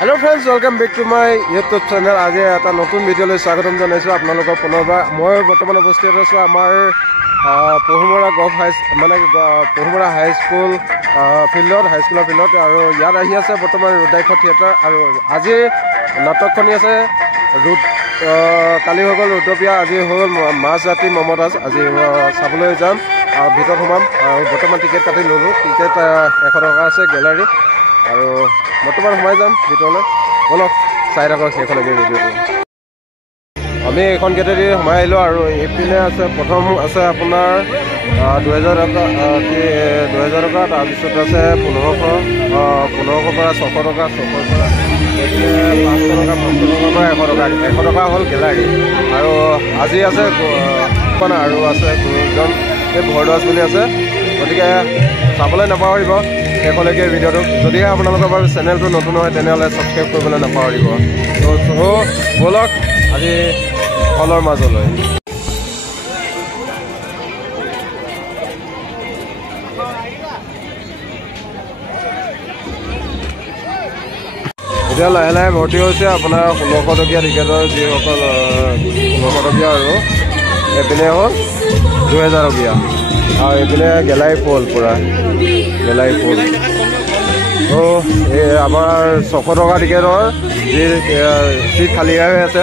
Hello friends, welcome back to my YouTube channel. आज এটা নতুন ভিডিঅ'লৈ স্বাগতম জনাইছো আপোনালোকক পুনৰবাৰ। মই বৰ্তমান উপস্থিত আছো আমাৰ পহুমৰা গভ পহুমৰা হাই স্কুল ফিল্ডত, হাইস্কুলৰ ফিল্ডত। আৰু ইয়াত আহি আছে বৰ্তমান ৰুদ্ৰাক্ষ থিয়েটাৰ। আৰু আজি নাটকখনি আছে কালি হৈ গ'ল ৰুদ্ৰপ্ৰিয়া, আজি হৈ গ'ল মাজৰাতি মমতাজ। আজি চাবলৈ যাম, ভিতৰত সোমাম। বৰ্তমান টিকেট কাটি ল'লোঁ, টিকেট 100 টকা আছে গেলাৰী। আৰু বৰ্তমান সোমাই যাম ভিতৰলৈ, বলক চাই থাকক সেইখনকে ভিডিঅ'টো। আমি এইখন গেটেদি সোমাই আহিলোঁ। আৰু এইপিনে আছে, প্ৰথম আছে আপোনাৰ 2000 টকা, 2000 টকা। তাৰপিছত আছে 1500, 1500 পৰা 600 টকা, 600 পৰা এইপিনে 500 টকা, 500 টকাৰ পৰা 100 টকা। 100 টকা হ'ল গেলাৰী। আৰু আজি আছে আৰু আছে গুৰুজন এই ভৰদ্বাজ বুলি আছে, গতিকে চাবলৈ নাপাহৰিব শেষলৈকে ভিডিঅ'টো। যদিহে আপোনালোকৰ বাৰু চেনেলটো নতুন হয় তেনেহ'লে ছাবস্ক্ৰাইব কৰিবলৈ নাপাহৰিব। ব'লক আজি হলৰ মাজলৈ। এতিয়া লাহে লাহে ভৰ্তি হৈছে আপোনাৰ 1600 টকীয়া টিকেটৰ, যিসকল 1600 টকীয়া। আৰু এইপিনে হ'ল 2000 টকীয়া। আৰু এইপিনে গেলাই ফুল, পূৰা গেলাই ফুল। এই আমাৰ 600 টকা টিকেটৰ যি চিট খালী হৈ আছে,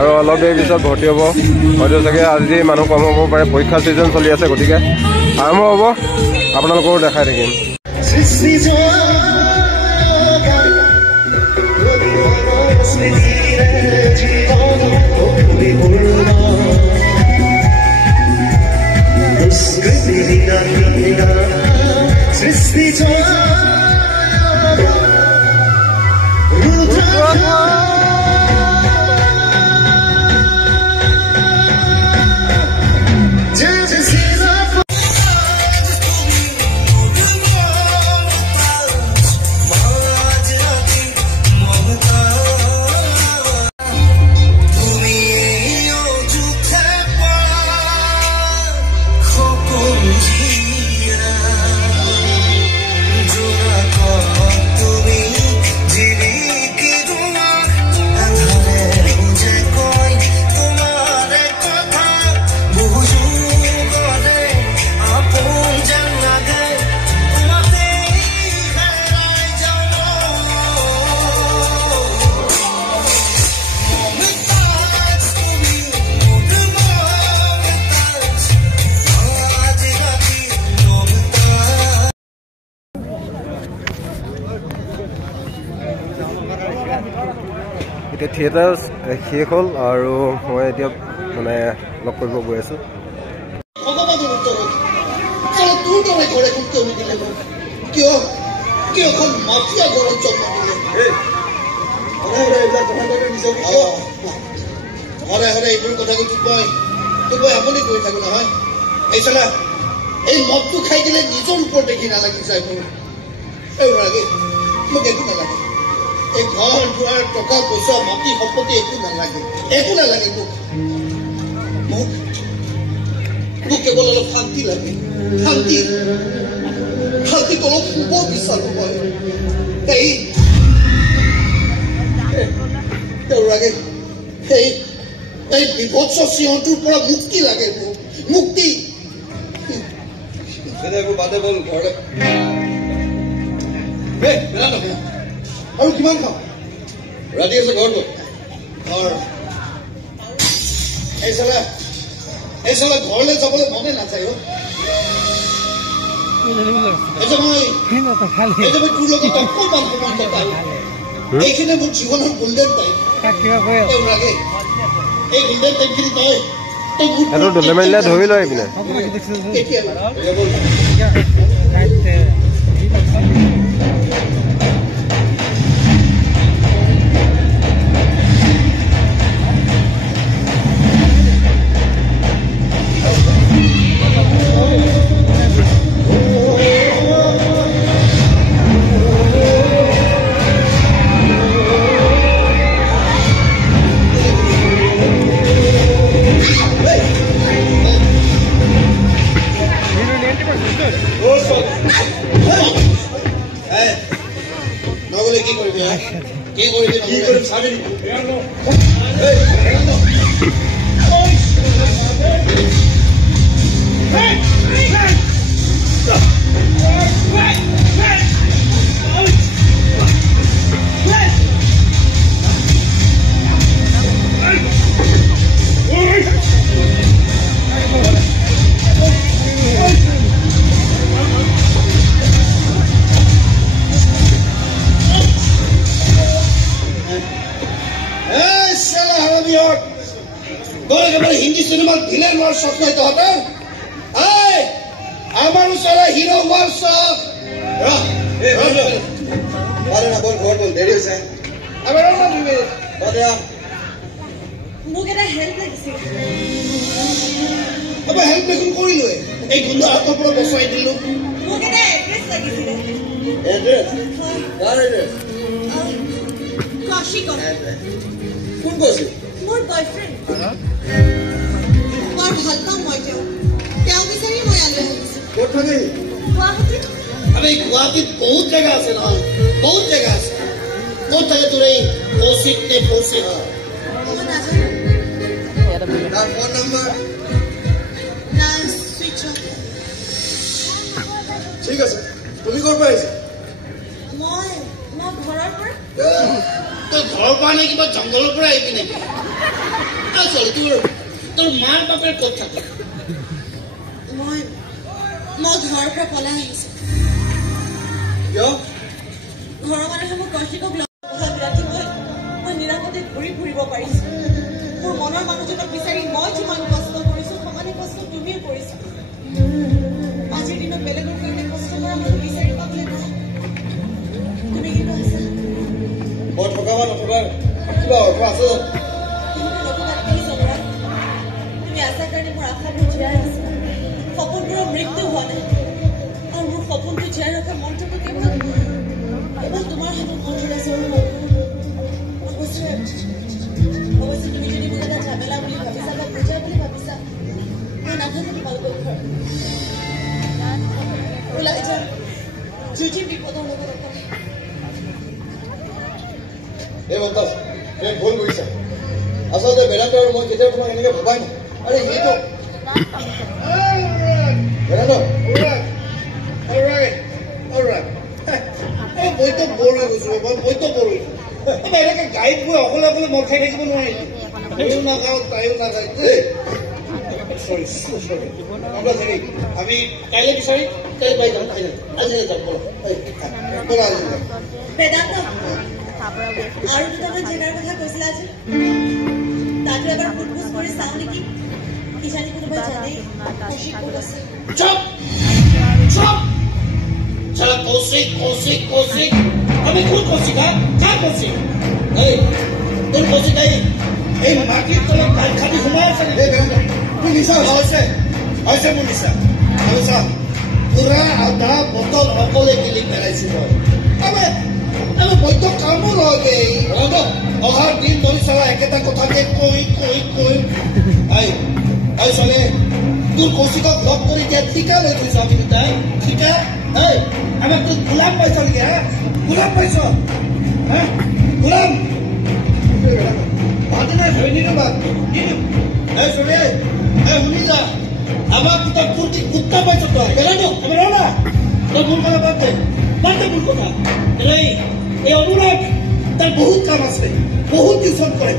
আৰু অলপ দেৰি পিছত ভৰ্তি হ'ব। হয়তো চাগে আজি মানুহ কম হ'ব পাৰে, পৰীক্ষা ছিজন চলি আছে, গতিকে আৰম্ভ হ'ব। আপোনালোকৰো দেখাই থাকিম। এতিয়া থিয়েটাৰ শেষ হ'ল, আৰু মই এতিয়া মানে লগ কৰিব গৈ আছোঁ। এই মদটো খাই দিলে নিজৰ ওপৰত দেখি নালাগিছে মোক একো নালাগে। এই ঘৰ দুৱাৰ, টকা পইচা, মাটি সম্পত্তি একো নালাগে, একো নালাগে মোক। মোক কেৱল অলপ শান্তি লাগে, শান্তি। শান্তিত অলপ শুব বিচাৰো মই। এই বিভৎস সিংহটোৰ পৰা মুক্তি লাগে মোক, মুক্তি। বাদে বল ঘৰলে আৰু কিমান খাম? ৰাতি আছে ঘৰ গ'ল। এই চালা ঘৰলৈ যাবলৈ মনে নাযায়। তোৰ লগত অকণমান সময় কটাল, এইখিনি মোৰ জীৱনৰ গোল্ডেন টাইম। এই গোল্ডেন টাইমখিনি তই ধৰি লয় এইপিনে। নগলে কি কৰবি? কি কৰিবি কি কৰিম চাবি হিন্দী সিনেমার ভিলেন হওয়ার স্বপ্ন হইতে হবে আমার সারা হিরো হওয়ার শখ বল দেরি হয়েছে মোক এটা হেল্প লাগিছিল হেল্প দেখোন কৰিলো এই গুণ্ডাৰ হাতৰ পৰা বচাই দিলো মোক এটা এড্ৰেছ লাগিছিল এড্ৰেছ কাৰ এড্ৰেছ কৌশিকৰ কোন কৈছিল মোৰ বয়ফ্ৰেণ্ড বৰ ভাল পাওঁ মই তেওঁ বিচাৰি মই আনি আহিছোঁ ক'ত থাকে গুৱাহাটীত আৰে গুৱাহাটীত বহুত জায়গা আছে নহয় বহুত জায়গা আছে ক'ত থাকে তোৰ এই কৌশিক নে কৌশিক মই নাজানো তাৰ ফোন নাম্বাৰ না সুইচ অফ ঠিক আছে তুমি ক'ৰ পৰা আহিছা মই ঘৰৰ পৰা তই ঘৰৰ পৰা নে কিবা জংঘলৰ পৰা আহিবি নেকি আচল তোৰ মাৰ বাপেৰ ক'ত থাকে মই ঘৰৰ পৰা পলাই আহিছোঁ কিয় ঘৰৰ মানুহে মোক কৌশিকক ৰাতি মই নিৰাপদে ঘূৰি ফুৰিব পাৰিছোঁ মোৰ মনৰ মানুহজনক বিচাৰি মই যিমান কষ্ট কৰিছোঁ সমানে কষ্ট তুমিও কৰিছা আজিৰ দিনত বেলেগৰ কাৰণে কষ্ট কৰা মানুহ বিচাৰি পাবলৈ নাই তুমি কিন্তু আছা মই থকা বা নথকা কিবা অৰ্থ আছে তুমি আশাৰ কাৰণে মোৰ আশাবোৰ জীয়াই আছে সপোনবোৰৰ মৃত্যু হোৱা নাই আৰু মোৰ সপোনটো জীয়াই ৰখা মন্ত্ৰটো কেৱল তোমাৰ হাতত মন্ত্ৰ আছে অৱশ্যে তুমি যদি মোক এটা ঝামেলা বুলি ভাবিছা বা বুজা বুলি ভাবিছা মই নাথাকো তোমালোকৰ ঘৰত ওলাই যাম যি বিপদৰ লগত অকলে এই বন্তাস তুমি ভুল কৰিছা আচলতে বেদান্ত আৰু মই কেতিয়াও তোমাক এনেকৈ ভবাই নাই আৰে সেইটো বেদান্ত মইতো বৰ হৈ গৈছো মইতো বৰ হৈছো এনেকে গাড়ীত গৈ অকলে অকলে মদ খাই থাকিব নোৱাৰিলো ময়ো নাখাওঁ তাইও নাখায় চৰি আমৰা যাই আমি কাইলে বিচাৰি কাইলে পাই যাম আজি যাম বলো আজি বেদান্ত আৰু দুটামান জেগাৰ কথা কৈছিলা আজি তাতো এবাৰ ফুটফুচ কৰি চাওঁ নেকি কিজানি কোনোবাই জানে কৌশিক ক'ত আছে চুপ চুপ চলা কৌশিক কৌশিক কৌশিক আমি কোন কৌশিক কা কৌশিক এই তোর কৌশিক এই মাটির তলত গাল খালি সোমাই আছে তুই নিশা হৈছে মোৰ নিশা আৰু চা পুৰা আধা বটল অকলে গিলি পেলাইছো মই আমি বৈদ্য কামো নহবে অহাৰ দিন ধৰি চালা একেটা কথাকে কৈ চলে তোৰ কৌশিকক লগ কৰি এতিয়া ঠিকা লৈ থৈছো আমি দুটাই ঠিকা আমাক তোৰ গোলাম পাইছ নেকি গোলাম পাইছ গোলাম ভাতিনা ধৰি নিলো বাদ চলে শুনি যা আমাক তোৰ কুৰ্তি কুত্তা পাইছ তই বেলানো আমি ৰ না তই মোৰ কথা বাদ দে মোৰ কথা এই অনুৰাগ তাৰ বহুত কাম আছে বহুত টিউচন কৰে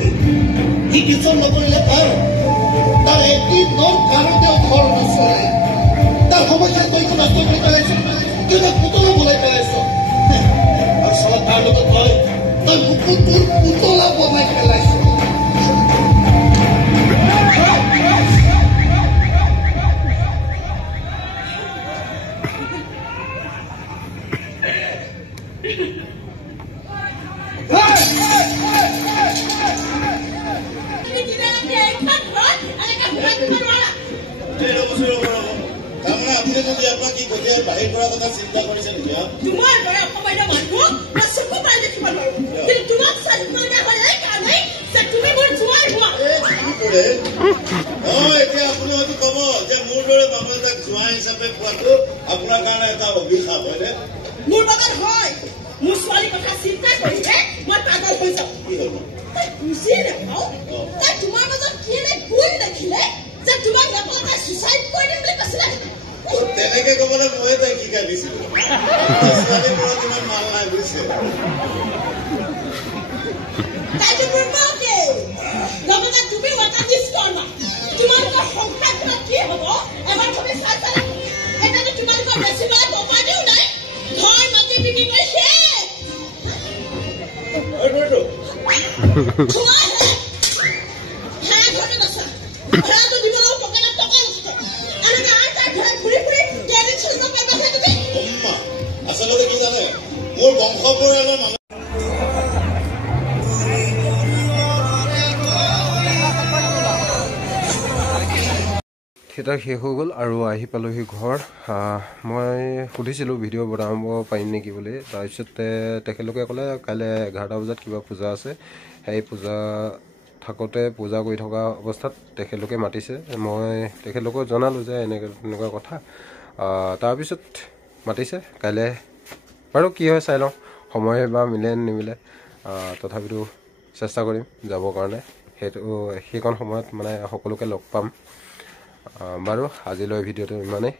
সি টিউচন নকৰিলে তাৰ একদিনৰ কাৰণেও ঘৰ নচলে তাৰ সমস্যাত তই নষ্ট কৰি পেলাইছ কিন্তু পুতলা বনাই পেলাইছ আৰু চলা তাৰ লগত তই মুকুটোৰ পুতলা বনাই পেলাইছ বাহিৰ পৰা কথা চিন্তা কৰিছে নেকি তোমাৰ পৰা অপমান্য মানুহ মই চকু পাই দেখিব নোৱাৰো কিন্তু তোমাক চালিমানা হ'লে কাৰণে তুমি মোৰ জোৱাই হোৱা এতিয়া আপুনি হয়তো ক'ব যে মোৰ দৰে মানুহ এটাক জোৱাই হিচাপে পোৱাটো আপোনাৰ কাৰণে এটা অভিশাপ হয়নে মোৰ লগত হয় মোৰ ছোৱালীৰ কথা চিন্তা কৰিছে মই পাগল তাই বুজিয়ে নাপাওঁ তাই তোমাৰ মাজত কি এনে ভুল দেখিলে যে তোমাক নাপাওঁ তাই চুইচাইড কৰি দিম বুলি কৈছিলে তেনেকে ক'বলৈ ময়ে তাইক শিকাই দিছিলো ইমান মাল নাই বুজিছে তাইতো মোৰ মাকে লগতে তুমি এটা ডিছকৰ্মা তোমালোকৰ সংসাৰখনত কি হ'ব এবাৰ তুমি চাই চালা এতিয়াতো তোমালোকৰ বেছি বেয়া প্ৰপাৰ্টিও নাই ঘৰ মাটি বিক্ৰী কৰি শেষ আচলতে কি জানে মোৰ বংশ পৰিয়ালৰ মানুহ থিয়েটাৰ শেষ হৈ গ'ল আৰু আহি পালোহি ঘৰ মই সুধিছিলোঁ ভিডিঅ' বনাব পাৰিম নেকি বুলি তাৰপিছতে তেখেতলোকে ক'লে কাইলৈ 11টা বজাত কিবা পূজা আছে সেই পূজা থাকোঁতে পূজা কৰি থকা অৱস্থাত তেখেতলোকে মাতিছে মই তেখেতলোকক জনালোঁ যে এনেকুৱা কথা তাৰপিছত মাতিছে কাইলৈ বাৰু কি হয় চাই লওঁ সময় বা মিলে নিমিলে তথাপিতো চেষ্টা কৰিম যাবৰ কাৰণে সেইকণ সময়ত মানে সকলোকে লগ পাম বাৰু আজিলৈ ভিডিঅ'টো ইমানেই